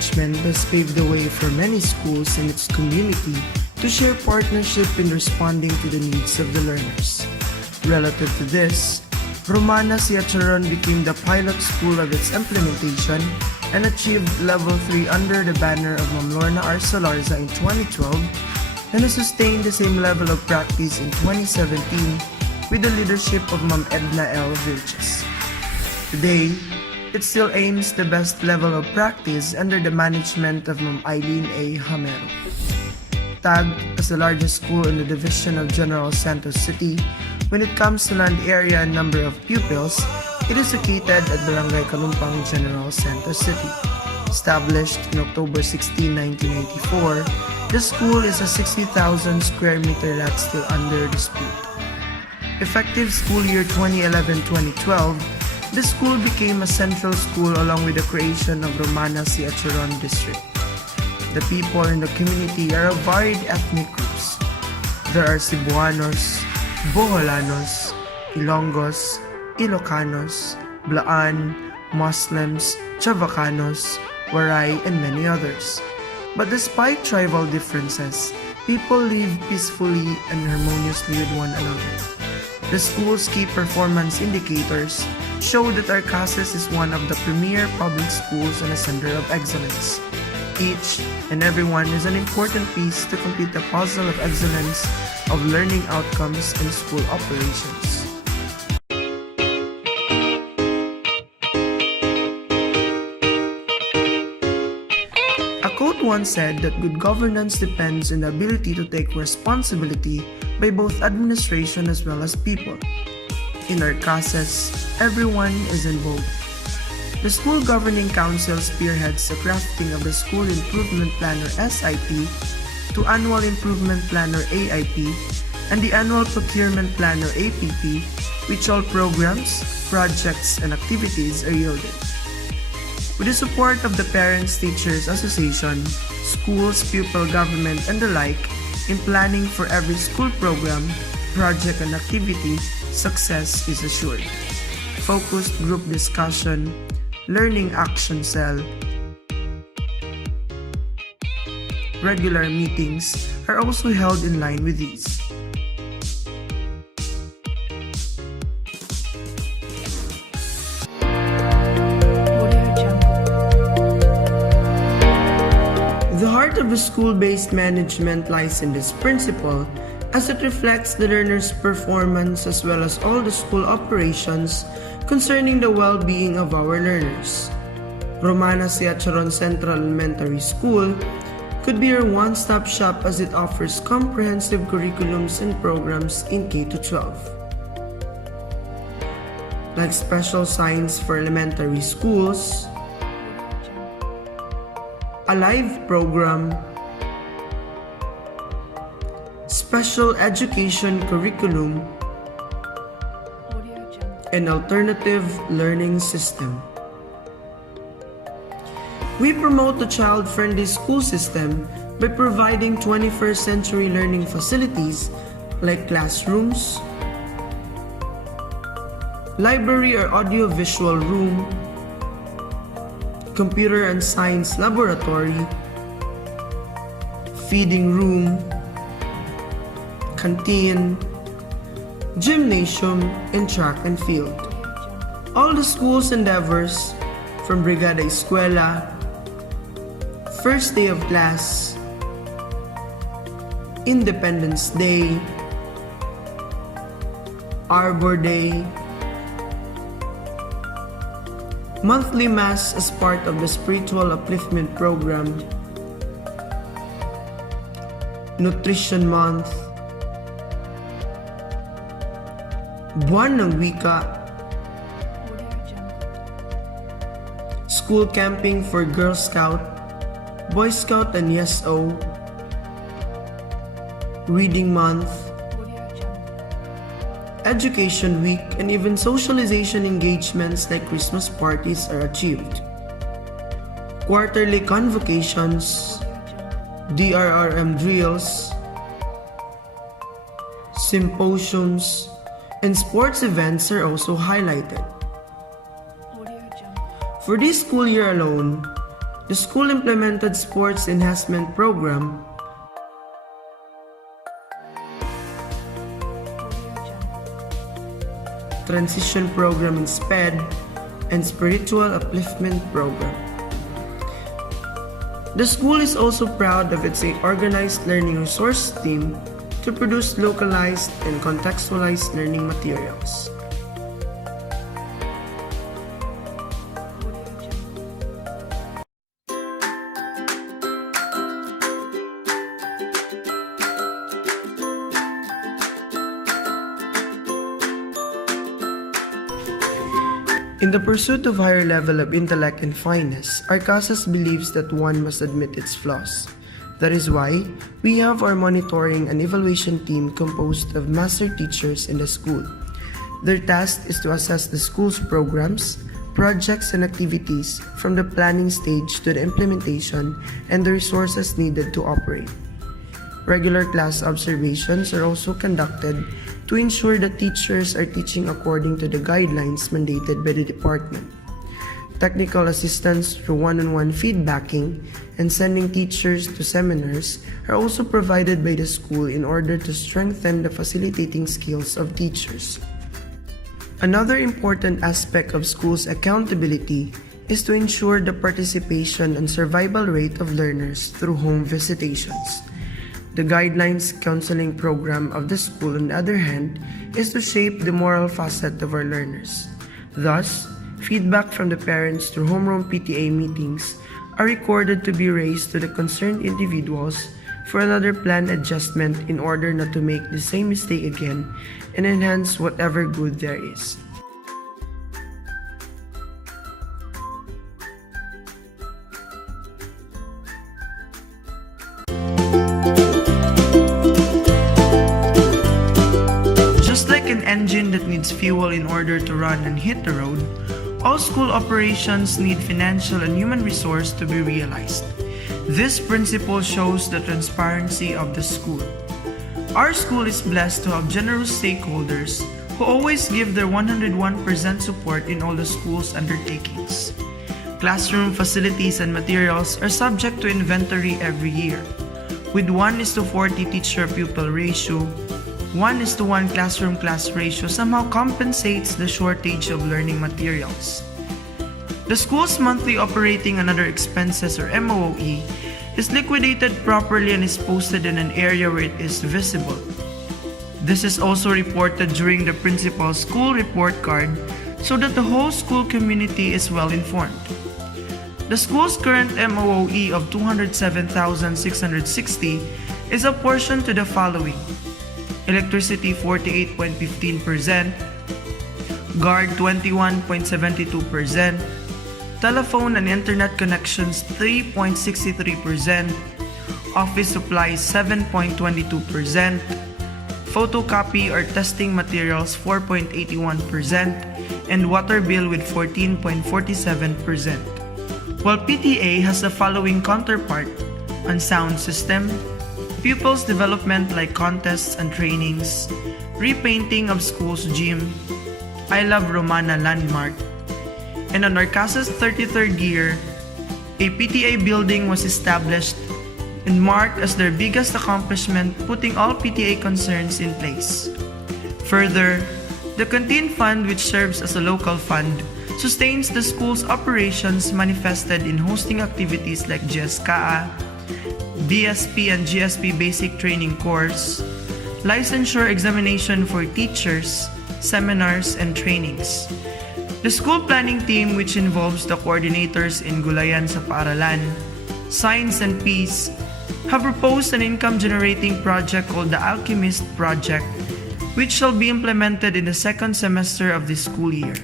management has paved the way for many schools and its community to share partnership in responding to the needs of the learners. Relative to this, Romana Siacharon became the pilot school of its implementation and achieved Level 3 under the banner of Ma'am Lorna R. Salarza in 2012 and has sustained the same level of practice in 2017 with the leadership of Ma'am Edna L. Vilches. Today, it still aims the best level of practice under the management of Ma'am Eileen A. Hamero. Tagged as the largest school in the division of General Santos City, when it comes to land area and number of pupils, it is located at Barangay Kalumpang, General Santos City. Established in October 16, 1984, the school is a 60,000 square meter lot still under dispute. Effective school year 2011-2012, the school became a central school along with the creation of Romana Siacharon District. The people in the community are of varied ethnic groups. There are Cebuanos, Boholanos, Ilonggos, Ilocanos, Blaan, Muslims, Chavacanos, Waray, and many others. But despite tribal differences, people live peacefully and harmoniously with one another. The school's key performance indicators show that RCACES is one of the premier public schools and a center of excellence. Each and everyone is an important piece to complete the puzzle of excellence of learning outcomes and school operations. A quote once said that good governance depends on the ability to take responsibility by both administration as well as people. In RCACES, everyone is involved. The School Governing Council spearheads the crafting of the School Improvement Plan or SIP to Annual Improvement Plan or AIP and the Annual Procurement Plan or APP, which all programs, projects, and activities are yielded. With the support of the Parents Teachers Association, schools, pupil government, and the like, in planning for every school program, project, and activity, success is assured. Focused group discussion, learning action cell, regular meetings are also held in line with these. The heart of the school-based management lies in this principle, as it reflects the learner's performance as well as all the school operations concerning the well-being of our learners. Romana Siacharon Central Elementary School could be your one-stop shop as it offers comprehensive curriculums and programs in K-12. Like special science for elementary schools, a live program, special education curriculum, an alternative learning system. We promote a child-friendly school system by providing 21st century learning facilities like classrooms, library or audio-visual room, computer and science laboratory, feeding room, canteen, gymnasium, and track and field. All the school's endeavors, from Brigada Eskwela, First Day of Class, Independence Day, Arbor Day, monthly Mass as part of the Spiritual Upliftment Program, Nutrition Month, Buwan ng Wika, school camping for Girl Scout, Boy Scout and YesO, Reading Month, Education Week, and even socialization engagements like Christmas parties are achieved. Quarterly convocations, DRRM drills, symposiums, and sports events are also highlighted. For this school year alone, The school implemented sports enhancement program, transition program in SPED, and spiritual upliftment program. The school is also proud of its organized learning resource team to produce localized and contextualized learning materials. In the pursuit of higher level of intellect and fineness, RCACES believes that one must admit its flaws. That is why we have our monitoring and evaluation team composed of master teachers in the school. Their task is to assess the school's programs, projects, and activities from the planning stage to the implementation and the resources needed to operate. Regular class observations are also conducted to ensure that teachers are teaching according to the guidelines mandated by the department. Technical assistance through one-on-one feedbacking and sending teachers to seminars are also provided by the school in order to strengthen the facilitating skills of teachers. Another important aspect of schools' accountability is to ensure the participation and survival rate of learners through home visitations. The guidelines counseling program of the school, on the other hand, is to shape the moral facet of our learners. Thus, feedback from the parents through homeroom PTA meetings are recorded to be raised to the concerned individuals for another plan adjustment in order not to make the same mistake again and enhance whatever good there is. An engine that needs fuel in order to run and hit the road, all school operations need financial and human resource to be realized. This principle shows the transparency of the school. Our school is blessed to have generous stakeholders who always give their 101% support in all the school's undertakings. Classroom facilities and materials are subject to inventory every year, with 1:40 teacher-pupil ratio. 1:1 classroom-class ratio somehow compensates the shortage of learning materials. The school's monthly operating and other expenses, or MOE, is liquidated properly and is posted in an area where it is visible. This is also reported during the principal's school report card so that the whole school community is well informed. The school's current MOE of 207,660 is apportioned to the following: electricity 48.15%, guard 21.72%, telephone and internet connections 3.63%, office supplies 7.22%, photocopy or testing materials 4.81%, and water bill with 14.47%. While PTA has the following counterpart on sound system, pupils development like contests and trainings, repainting of school's gym, I Love Romana landmark, and on RCACES' 33rd year, a PTA building was established and marked as their biggest accomplishment, putting all PTA concerns in place. Further, the canteen fund, which serves as a local fund, sustains the school's operations manifested in hosting activities like GSCAA, BSP and GSP Basic Training Course, licensure examination for teachers, seminars, and trainings. The school planning team, which involves the coordinators in Gulayan sa Paaralan, Science and Peace, have proposed an income-generating project called the Alchemist Project, which shall be implemented in the second semester of this school year.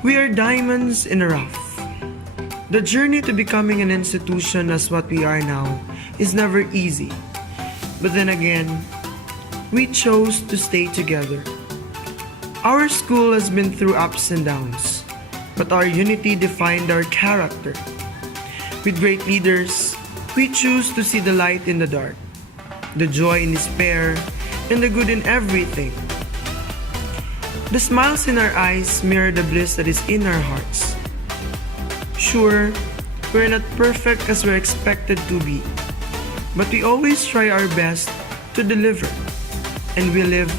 We are diamonds in the rough. The journey to becoming an institution as what we are now is never easy. But then again, we chose to stay together. Our school has been through ups and downs, but our unity defined our character. With great leaders, We choose to see the light in the dark, the joy in despair, and the good in everything. The smiles in our eyes mirror the bliss that is in our hearts. Sure, we're not perfect as we're expected to be, but we always try our best to deliver, and we live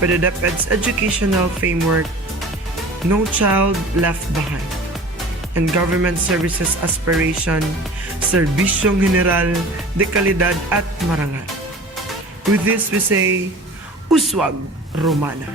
by the DepEd's educational framework, no child left behind, and government services aspiration, serbisyong general de kalidad at marangal. With this we say, Uswag Romana.